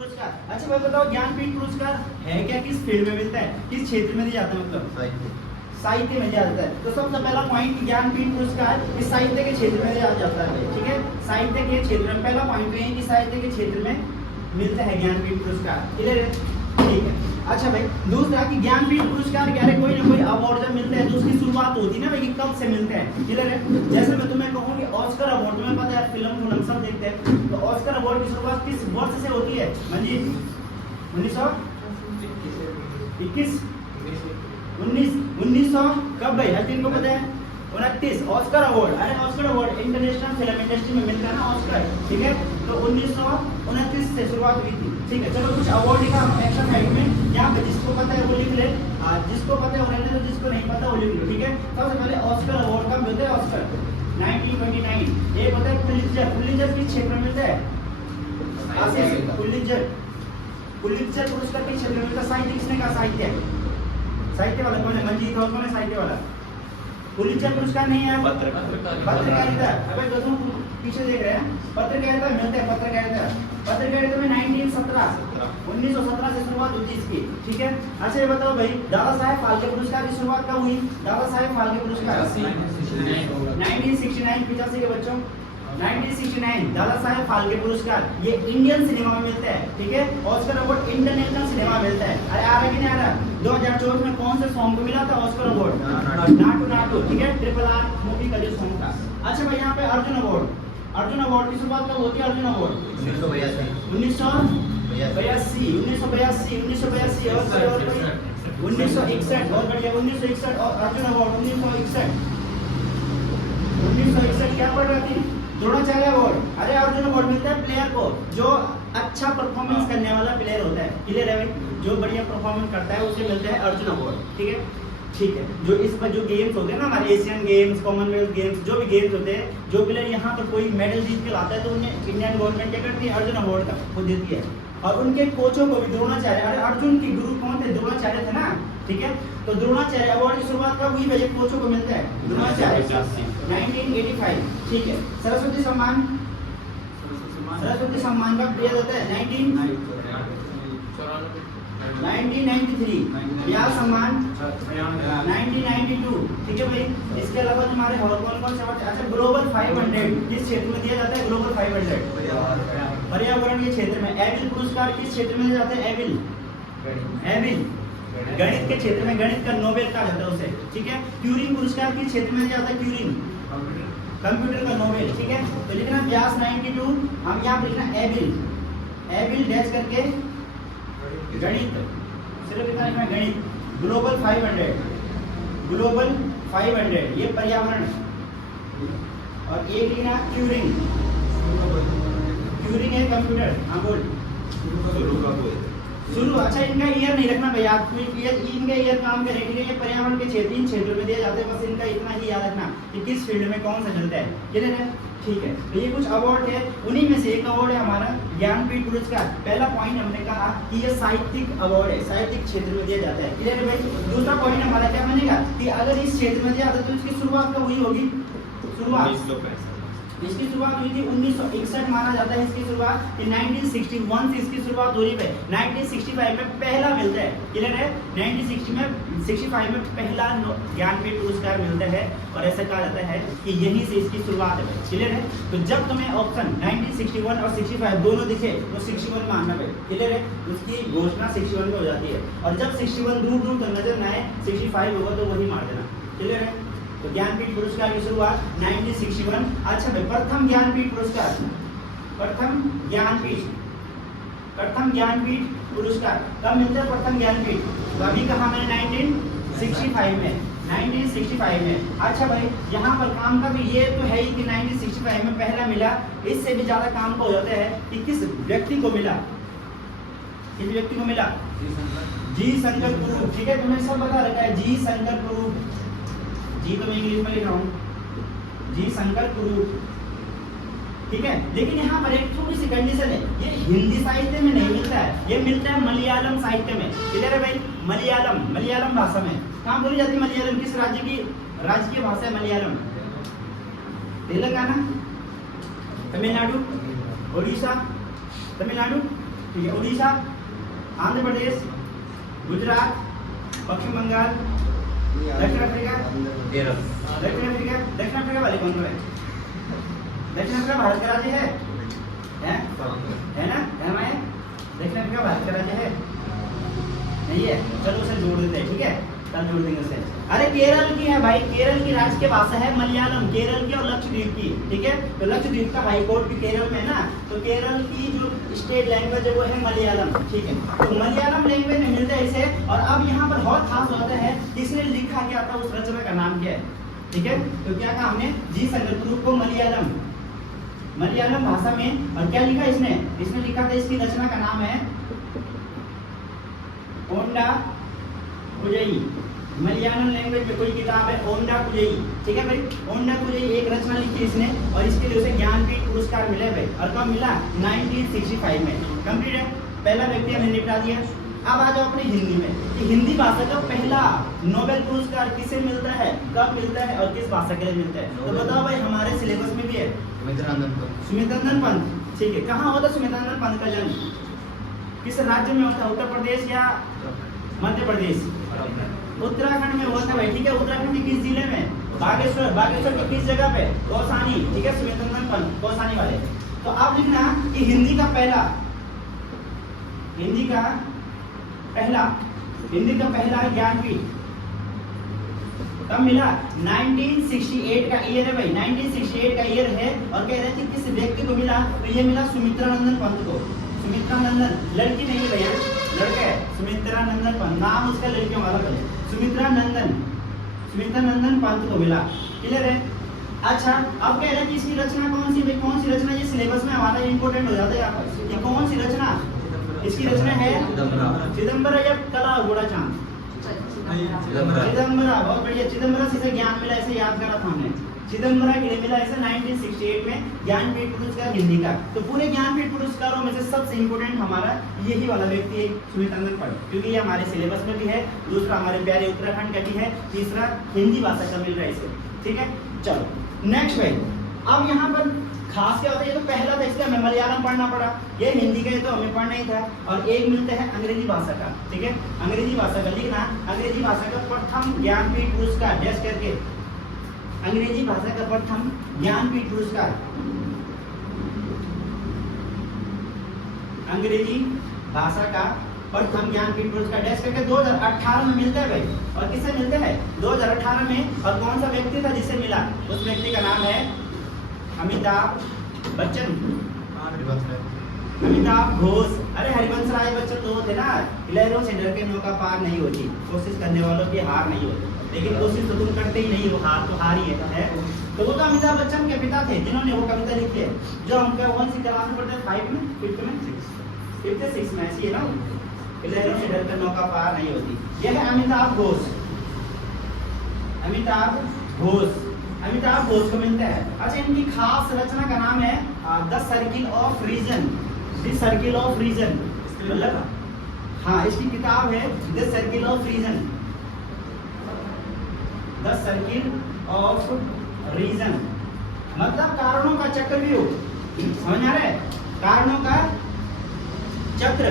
पुरस्कार। अच्छा भाई बताओ, ज्ञानपीठ पुरस्कार है क्या, किस फील्ड में मिलता है, किस क्षेत्र में दिया जाता है? मतलब साहित्य में दिया जाता है। तो सबसे पहला पॉइंट, ज्ञानपीठ पुरस्कार इस साहित्य के क्षेत्र में दिया जाता है। ठीक है, साहित्य के क्षेत्र में पहला पॉइंट है कि साहित्य के क्षेत्र में मिलता है ज्ञानपीठ पुरस्कार। क्लियर है? ठीक है। अच्छा भाई, दूसरा कि ज्ञानपीठ पुरस्कार क्या है, कोई ना कोई अवार्ड जब मिलता है तो उसकी शुरुआत होती है ना भाई कि कब से मिलते हैं। क्लियर है? जैसे मैं तुम्हें कहूँ कि ऑस्कर अवार्ड, तुम्हें पता है फिल्म को हम सब देखते हैं, तो ऑस्कर अवार्ड की शुरुआत किस वर्ष से होती है? मंजीत 1900 कब भाई? हर दिन को पता है 29 ऑस्कर अवार्ड। अरे Oscar award international film industry में मिलता है ना ऑस्कर। ठीक है, तो 1929 से शुरुआत हुई थी। ठीक है, चलो कुछ अवार्ड लिखा हम एक्शन साइड में, यहाँ पे जिसको पता है वो लिख ले, जिसको पता है वो रहने दो, जिसको नहीं पता वो लिख लो। ठीक है, सबसे पहले ऑस्कर अवार्ड कब मिलता है? ऑस्कर 1929। एक होता है पुलित्जर। पुलित्जर किस क्षेत्र में मिलता है? पुलित्जर पुरस्कार किस क्षेत्र में मिलता है? साहित्य। किसने कहा साहित्य? साहित्य वाला कौन है? मंजीत। और कौन है साहित्य वाला? पुलित्जर पुरस्कार नहीं है, पत्रकारिता। अबे दोस्तों पीछे देख रहे हैं, पत्रकारिता मिलता है। पत्रकारिता में 1917 से शुरुआत होती है इसकी। ठीक है, अच्छा ये बताओ भाई, दादा साहेब फाल्के पुरस्कार की शुरुआत कब हुई? दादा साहेब फाल्के पुरस्कार 1969। 85 के बच्चों 1969 दादा साहेब फाल्के पुरस्कार, ये इंडियन सिनेमा में मिलता है। ठीक है, ऑस्कर अवार्ड इंटरनेशनल सिनेमा में मिलता है। अरे आ रहा कि नहीं आ रहा? 2024 में कौन से सॉन्ग को मिला था ऑस्कर अवार्ड? नाटू नाटू। ठीक है, RRR मूवी का जो सॉन्ग था। अच्छा भाई, यहाँ पे अर्जुन अवार्ड की शुरुआत कब होती है? अर्जुन अवार्ड 1982 और 1961 और बढ़िया 1961 और अर्जुन अवार्ड 1961 क्या पढ़ रही थी? द्रोणाचार्य अवार्ड। अरे अर्जुन अवार्ड मिलता है प्लेयर को जो अच्छा परफॉर्मेंस करने वाला प्लेयर होता है। क्लियर है भाई? जो बढ़िया परफॉर्मेंस करता है उसे मिलता है अर्जुन अवार्ड। ठीक है, जो इस पर जो गेम्स होते हैं ना हमारे एशियन गेम्स, कॉमनवेल्थ गेम्स, जो भी गेम्स होते हैं, जो प्लेयर यहाँ पर कोई मेडल जीत के लाता है तो उन्हें इंडियन गवर्नमेंट क्या करती है? अर्जुन अवार्ड का वो देती है। और उनके कोचों को भी द्रोणाचार्य, अरे अर्जुन के गुरु कौन थे? द्रोणाचार्य थे ना। ठीक है, तो द्रोणाचार्य अवार्ड की शुरुआत कब हुई भाई? कोचों को मिलता है द्रोणाचार्य 1985। ठीक है, सरस्वती सम्मान कब दिया जाता है? 1993। व्यास सम्मान 1992। ठीक है भाई, इसके अलावा तुम्हारे और कौन से? अच्छा, ग्लोबल 500 किस क्षेत्र में दिया जाता है? ग्लोबल 500 पर्यावरण के क्षेत्र में। एविल पुरस्कार किस क्षेत्र में दिया जाता है? एविल गणित के क्षेत्र में, गणित का नोबेल कहा जाता है उसे। ठीक है, ट्यूरिंग पुरस्कार किस क्षेत्र में दिया जाता है? ट्यूरिंग कंप्यूटर का नोबेल। ठीक है, तो लिखना व्यास 92, हम यहाँ लिखना एविल डैश करके गणित, सिर्फ इतना लिखना गणित। ग्लोबल 500 ये पर्यावरण, और एक लिखना ट्यूरिंग है कंप्यूटर। हाँ बोल शुरू। अच्छा, इनका ईयर नहीं रखना भैया, इनका ईयर काम करें। ठीक है, ये पर्यावरण के क्षेत्र इन क्षेत्रों में दिए जाते हैं, बस इनका इतना ही याद रखना कि किस फील्ड में कौन सा चलता है। क्लियर है? ठीक है, तो ये कुछ अवार्ड है, उन्हीं में से एक अवार्ड है हमारा ज्ञानपीठ पुरस्कार। पहला पॉइंट हमने कहा कि ये साहित्यिक अवार्ड है, साहित्यिक क्षेत्र में दिया जाता है। क्लियर है भाई? दूसरा पॉइंट हमारा क्या बनेगा कि अगर इस क्षेत्र में दिया जाता है तो इसकी शुरुआत कब हुई होगी? इसकी शुरुआत हुई थी 1961 माना जाता है इसकी शुरुआत, कि 1961 से इसकी शुरुआत हो रही है। 1965 में पहला मिलता है। क्लियर है? 1965 में पहला ज्ञानपीठ पुरस्कार मिलता है, और ऐसा कहा जाता है कि यहीं से इसकी शुरुआत है। क्लियर है? तो जब तुम्हें ऑप्शन 1961 और 65 दोनों दिखे तो 61 मानना भाई। क्लियर है? उसकी घोषणा 61 में हो जाती है, और जब 61 दूर दूर तक नजर न आए 65 होगा तो वही मार देना। क्लियर है? तो ज्ञानपीठ पुरस्कार की शुरुआत 1961। अच्छा भाई, प्रथम ज्ञानपीठ पुरस्कार कब मिलता है? प्रथम ज्ञानपीठ तो अभी कहा मैंने 1965 में। अच्छा भाई, यहाँ पर काम का भी ये तो है ही कि 1965 में पहला मिला। इससे भी ज्यादा काम का हो जाता है कि किस व्यक्ति को मिला? जी शंकर कुरूप। ठीक है, तुम्हें सब बता रखा है। जी शंकर कुरूप, जी तो मैं इंग्लिश में लिख रहा हूँ, जी शंकर कुरूप। ठीक है, लेकिन यहाँ पर एक छोटी सी कंडीशन है, ये हिंदी साहित्य में नहीं मिलता है, ये मिलता है मलयालम साहित्य में। क्लियर है भाई? मलयालम भाषा में। कहाँ बोली जाती है मलयालम? किस राज्य की भाषा है मलयालम? तेलंगाना, तमिलनाडु, उड़ीसा, तमिलनाडु, ठीक है, उड़ीसा, आंध्र प्रदेश, गुजरात, पश्चिम बंगाल, दक्षिण अफ्रीका, दक्षिण अफ्रीका वाले कौन है? दक्षिण अफ्रीका भारत का राज्य है ना? दक्षिण अफ्रीका भारत का राज्य है नहीं है? चलो उसे जोड़ देते हैं, ठीक है, कल जोड़ देंगे उसे। अरे केरल की है भाई, केरल की राज्य भाषा है मलयालम, केरल की और लक्षद्वीप की, ठीक है। तो लक्षद्वीप का हाई कोर्ट भी केरल में है ना, तो केरल की जो स्टेट लैंग्वेज है वो है मलयालम, ठीक है। तो मलयालम लैंग्वेज में मिलता है इसे। और अब यहाँ पर बहुत खास होता है, इसने लिखा क्या था, उस रचना का नाम क्या है, ठीक है। तो क्या कहा हमने, जी संगतुरु को मलयालम भाषा में। और क्या लिखा इसने लिखा था, इसकी रचना का नाम है ओंडा कुजई। मलयालम लैंग्वेज में कोई किताब है ओंडा कुजई, ठीक है भाई। ओंडा कुजई एक रचना लिखी इसने, और इसके लिए उसे ज्ञानपीठ पुरस्कार मिला है भाई। और कब मिला? 1965 में। कंप्लीट है, पहला व्यक्ति हमने निपटा दिया। अब आ जाओ अपनी हिंदी में कि हिंदी भाषा का पहला नोबेल पुरस्कार किसे मिलता है, कब मिलता है और किस भाषा के लिए मिलता है? तो बताओ भाई, हमारे सिलेबस में भी है सुमित्रानंदन पंत, ठीक है। कहाँ होता सुमित्रानंदन पंत का जन्म? किस राज्य में होता है? उत्तर प्रदेश या मध्य प्रदेश? उत्तराखंड में होता है भाई, ठीक है। उत्तराखंड के किस जिले में? बागेश्वर के किस जगह पे? कौसानी, ठीक है। सुमित्रानंदन पंत कौसानी वाले। तो आप लिखना कि हिंदी का पहला ज्ञानपीठ कब मिला? 1968 का ईयर है भाई, 1968 का ईयर है। और कह रहे थे किस व्यक्ति को मिला? तो ये मिला सुमित्रानंदन पंत को। सुमित्रानंदन लड़की नहीं है भैया, लड़का है। सुमित्रानंदन पंत नाम उसका लड़कियों वाला है। सुमित्रानंदन पंत को मिला, क्लियर है। अच्छा, अब कह रहे हैं कि इसकी रचना कौन सी रचना? ये सिलेबस में हमारा इंपोर्टेंट हो जाता है यहाँ पर। ये कौन सी रचना? इसकी रचना है चिदम्बरा या कला घोड़ा चांद? चिदम्बरा, बहुत बढ़िया। चिदम्बरा से ज्ञान मिला, ऐसे याद करा था हमने। चिदम्बरा के लिए मिला ऐसे 1968 में ज्ञानपीठ पुरस्कार हिंदी का। तो पूरे ज्ञानपीठ पुरस्कारों में से सबसे इंपोर्टेंट हमारा यही वाला व्यक्ति है, सुमित्रानंदन पंत, क्योंकि ये हमारे सिलेबस में भी है। दूसरा हमारे प्यारे उत्तराखंड का भी है। तीसरा हिंदी भाषा का मिल रहा है इसे, ठीक है। चलो नेक्स्ट भाई, अब यहाँ पर खास क्या होता है, ये तो पहला था इसलिए हमें मलयालम पढ़ना पड़ा। ये हिंदी का है तो हमें पढ़ना ही था। और एक मिलता है अंग्रेजी भाषा का, ठीक है। अंग्रेजी भाषा का लिखना, अंग्रेजी भाषा का प्रथम ज्ञानपीठ पुरस्कार डैश करके, अंग्रेजी भाषा का प्रथम ज्ञानपीठ पुरस्कार, अंग्रेजी भाषा का प्रथम ज्ञानपीठ पुरस्कार डैश करके 2018 में मिलता है भाई। और किससे मिलता है? 2018 में। और कौन सा व्यक्ति था जिससे मिला? उस व्यक्ति का नाम है अमिताभ बच्चन, अमिताभ घोष। अरे हरिवंश राय बच्चन तो थे ना, लहरों से डर के नौका पार नहीं होती, कोशिश करने वालों की हार नहीं होती। लेकिन कोशिश तो तुम करते ही नहीं हो, हार तो हार ही है। तो वो तो अमिताभ बच्चन के पिता थे जिन्होंने वो कविता लिखी है, जो हमको कौन सी क्लास में पढ़ते हैं? 5 में, 5th में, 6th में, ऐसी है ना, लहरों से डर कर नौका पार नहीं होती। यह है अमिताभ घोष, अमिताभ घोष को मिलता है। अच्छा, इनकी खास रचना का नाम है The Circle of Reason, The Circle of Reason. मतलब हाँ, इसकी किताब है The Circle of Reason, The Circle of Reason, मतलब कारणों का चक्रव्यूह। समझ आ रहा है? कारणों का चक्र,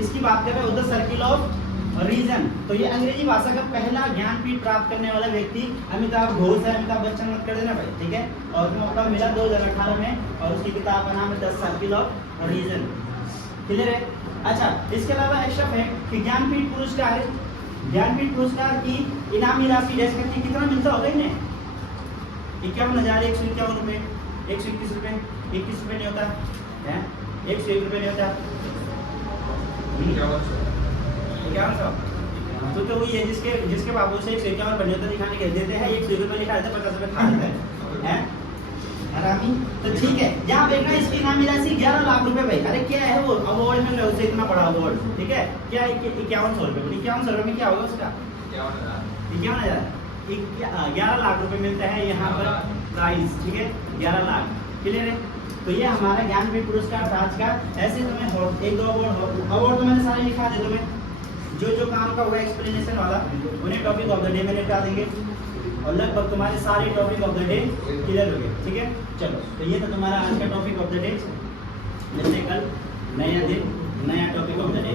इसकी बात कर रहे हैं, द सर्किल ऑफ रीजन। तो ये अंग्रेजी भाषा का पहला ज्ञानपीठ प्राप्त करने वाला व्यक्ति अमिताभ घोष है। अमिताभ बच्चन मत कर देना भाई, ठीक है। और मतलब मिला 2018 में, और उसकी किताब का नाम है The Circle of Reason, clear है। अच्छा, इसके अलावा एक्स्ट्रा फैक्ट कि ज्ञानपीठ पुरस्कार की इनामी राशि जैसे कि कितना मिलता होगा इन्हें? 51,151 रुपये, 121 रुपये, 21 रुपये नहीं होता है, 101 रुपये नहीं होता, 5100। तो वही है जिसके बाबू से 151 बने होता दिखाने के देते हैं, 100 रुपये लिखा रहता है, 50 रुपये खा लेता है आरामी। तो ठीक है, यहाँ देखना इसकी इनामी राशि 11 लाख रुपए भाई। अरे क्या है वो अवार्ड में उसे इतना बड़ा अवार्ड, ठीक है। क्या 5100 रुपये, 5100 रुपये में क्या होगा उसका? 51,000, 11 लाख रुपए मिलता है यहाँ पर प्राइस, ठीक है, 11 लाख, क्लियर है। तो ये हमारा ज्ञानपीठ पुरस्कार था आज का। ऐसे तुम्हें 1-2 अवार्ड तो मैंने सारे लिखा दे, तुम्हें जो काम का हुआ एक्सप्लेनेशन वाला उन्हें टॉपिक ऑफ द डे में निपटा देंगे, और लगभग तुम्हारे सारे topic of the day clear हो गए, ठीक है। चलो, तो ये था तुम्हारा आज का टॉपिक ऑफ द डे। मिलते कल नया दिन नया टॉपिक ऑफ द डे।